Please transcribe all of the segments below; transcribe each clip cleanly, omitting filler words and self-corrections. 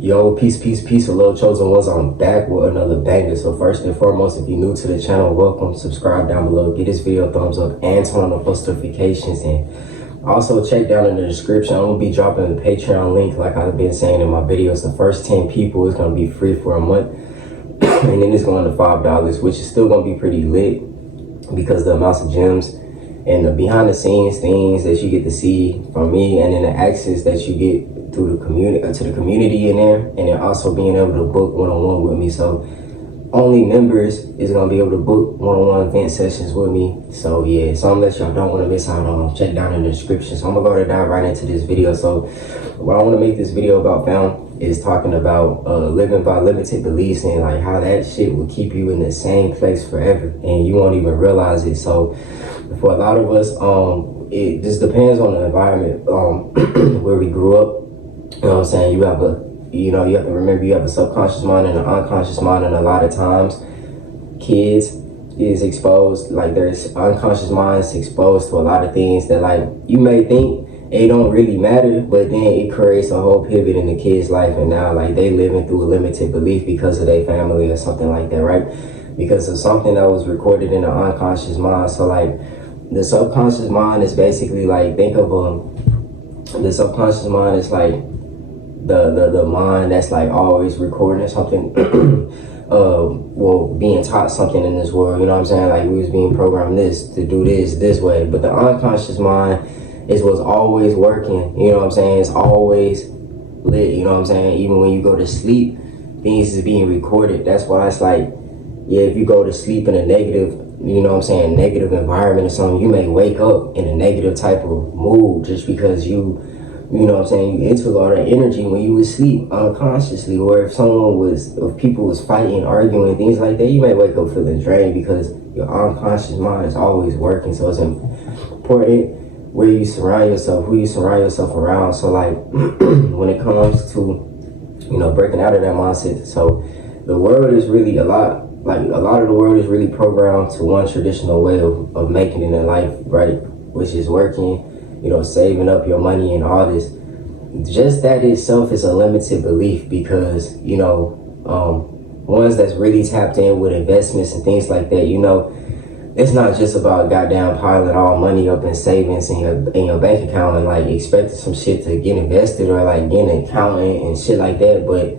Yo, peace, a little chosen ones. I'm back with another banger. So first and foremost, if you're new to the channel, welcome. Subscribe down below, get this video a thumbs up, and turn on the post notifications. And also check down in the description. I'm gonna be dropping the Patreon link, like I've been saying in my videos. The first 10 people is gonna be free for a month, and then it's going to $5, which is still gonna be pretty lit because the amounts of gems and the behind the scenes things that you get to see from me, and then the access that you get through the community to the community in there, and then also being able to book one-on-one with me. So only members is gonna be able to book one-on-one event sessions with me. So yeah, something that y'all don't want to miss out on. Check down in the description. So I'm gonna go to dive right into this video. So what I want to make this video about, fam, is talking about living by limited beliefs, and like how that shit will keep you in the same place forever and you won't even realize it. So for a lot of us, it just depends on the environment where we grew up. You know what I'm saying? You have to remember you have a subconscious mind and an unconscious mind, and a lot of times kids is exposed, like their unconscious mind is exposed to a lot of things that like you may think it don't really matter, but then it creates a whole pivot in the kid's life, and now like they living through a limited belief because of their family or something like that, right? Because of something that was recorded in the unconscious mind. So like the subconscious mind is basically like, think of the subconscious mind is like the mind that's like always recording something, being taught something in this world, you know what I'm saying? Like we was being programmed to do this way, but the unconscious mind is what's always working, you know what I'm saying? It's always lit, you know what I'm saying? Even when you go to sleep, things is being recorded. That's why it's like, yeah, if you go to sleep in a negative, you know what I'm saying, negative environment or something, you may wake up in a negative type of mood just because you know what I'm saying, you took all that energy when you would sleep unconsciously. Or if people was fighting, arguing, things like that, you may wake up feeling drained because your unconscious mind is always working. So it's important where you surround yourself, who you surround yourself around. So like when it comes to, breaking out of that mindset, so the world is really a lot of the world is really programmed to one traditional way of making it in life, right? Which is working, saving up your money and all this. Just that itself is a limited belief, because, ones that's really tapped in with investments and things like that, it's not just about goddamn piling all money up in savings in your bank account and like expecting some shit to get invested or like getting an accountant and shit like that, but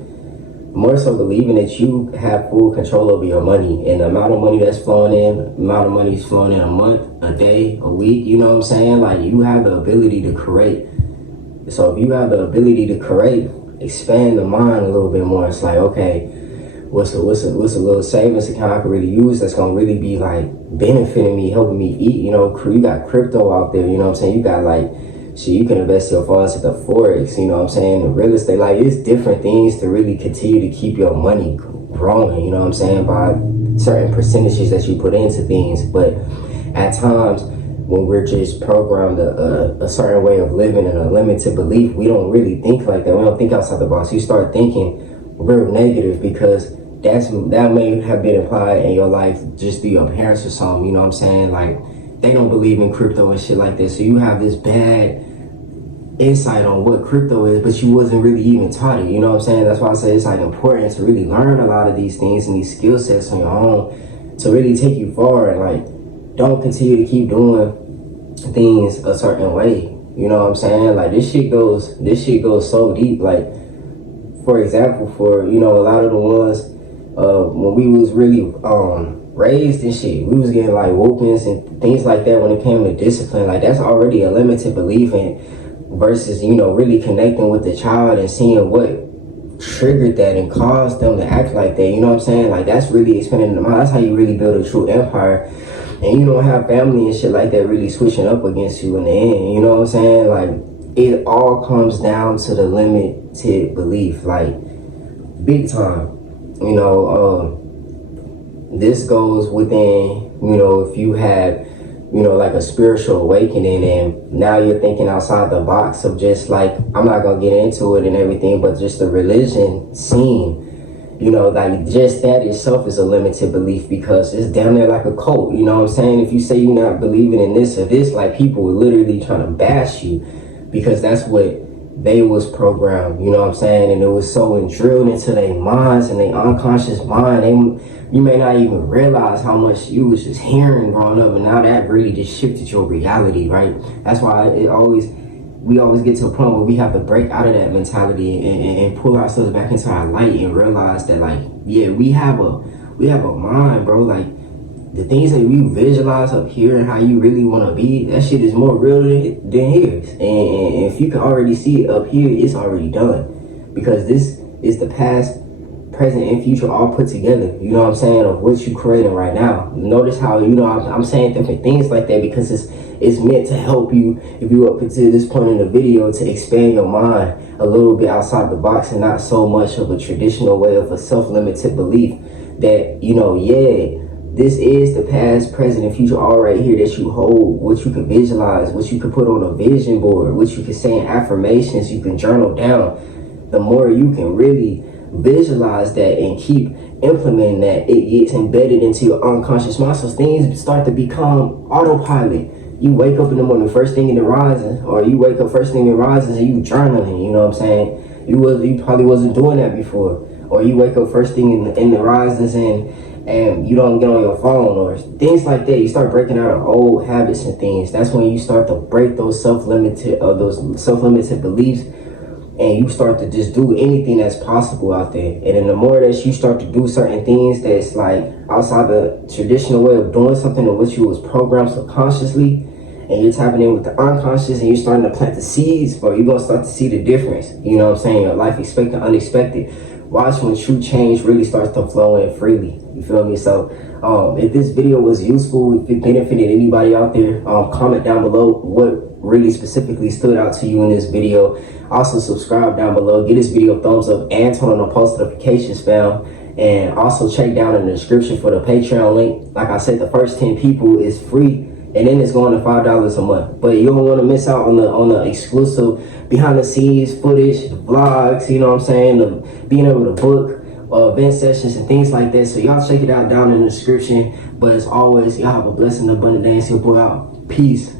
more so believing that you have full control over your money and the amount of money that's flowing in, the amount of money is flowing in a month, a day, a week, you know what I'm saying? Like you have the ability to create. So if you have the ability to create, expand the mind a little bit more. It's like, okay, what's a little savings account I can really use that's gonna really be like benefiting me, helping me eat, you got crypto out there, you know what I'm saying? You got like, you can invest your funds at the Forex, you know what I'm saying, in real estate. Like it's different things to really continue to keep your money growing, you know what I'm saying, by certain percentages that you put into things. But at times when we're just programmed a certain way of living and a limited belief, we don't really think like that. We don't think outside the box. You start thinking real negative because that may have been implied in your life just through your parents or something, you know what I'm saying? Like they don't believe in crypto and shit like that. So you have this bad insight on what crypto is, but you wasn't really even taught it, you know what I'm saying? That's why I say it's like important to really learn a lot of these things and these skill sets on your own to really take you far, and like don't continue to keep doing things a certain way, you know what I'm saying? Like this shit goes so deep. Like for example, for a lot of the ones when we was really raised and shit, we was getting like whoopings and things like that. When it came to discipline, like that's already a limited belief in, versus really connecting with the child and seeing what triggered that and caused them to act like that, you know what I'm saying? Like that's really expanding the mind. That's how you really build a true empire, and you don't have family and shit like that really switching up against you in the end, you know what I'm saying? Like it all comes down to the limited belief, like big time. This goes within, if you have like a spiritual awakening, and now you're thinking outside the box of just like, I'm not gonna get into it and everything, but just the religion scene, like just that itself is a limited belief, because it's damn near like a cult, you know what I'm saying? If you say you're not believing in this or this, like people are literally trying to bash you, because that's what they was programmed, you know what I'm saying? And it was so drilled into their minds and their unconscious mind. You may not even realize how much you was just hearing growing up, and now that really just shifted your reality, right? That's why we always get to a point where we have to break out of that mentality and pull ourselves back into our light and realize that, like, yeah, we have a mind, bro. Like, the things that you visualize up here and how you really want to be, that shit is more real than here. And if you can already see it up here, it's already done. Because this is the past, present, and future all put together. You know what I'm saying? Of what you creating right now. Notice how, I'm saying different things like that because it's meant to help you, if you up to this point in the video, to expand your mind a little bit outside the box and not so much of a traditional way of a self-limited belief that, this is the past, present, and future all right here that you hold, what you can visualize, what you can put on a vision board, what you can say in affirmations, you can journal down. The more you can really visualize that and keep implementing that, it gets embedded into your unconscious mind. So things start to become autopilot. You wake up in the morning, first thing in the rising, or you wake up first thing in the rising and you journaling, you know what I'm saying? You probably wasn't doing that before. Or you wake up first thing in the risings and you don't get on your phone or things like that. You start breaking out of old habits and things. That's when you start to break those self-limited beliefs, and you start to just do anything that's possible out there. And then the more that you start to do certain things that's like outside the traditional way of doing something of which you was programmed subconsciously, and you're tapping in with the unconscious and you're starting to plant the seeds, bro, you're gonna start to see the difference. You know what I'm saying? Your life expected, unexpected. Watch when true change really starts to flow in freely. You feel me? So if this video was useful, if it benefited anybody out there, comment down below what really specifically stood out to you in this video. Also subscribe down below, give this video a thumbs up, and turn on the post notifications, fam. And also check down in the description for the Patreon link. Like I said, the first 10 people is free, and then it's going to $5 a month. But you don't want to miss out on the exclusive behind the scenes footage, the vlogs, you know what I'm saying, being able to book event sessions and things like that. So y'all check it out down in the description. But as always, y'all have a blessed and abundant day, and see you boy out. Peace.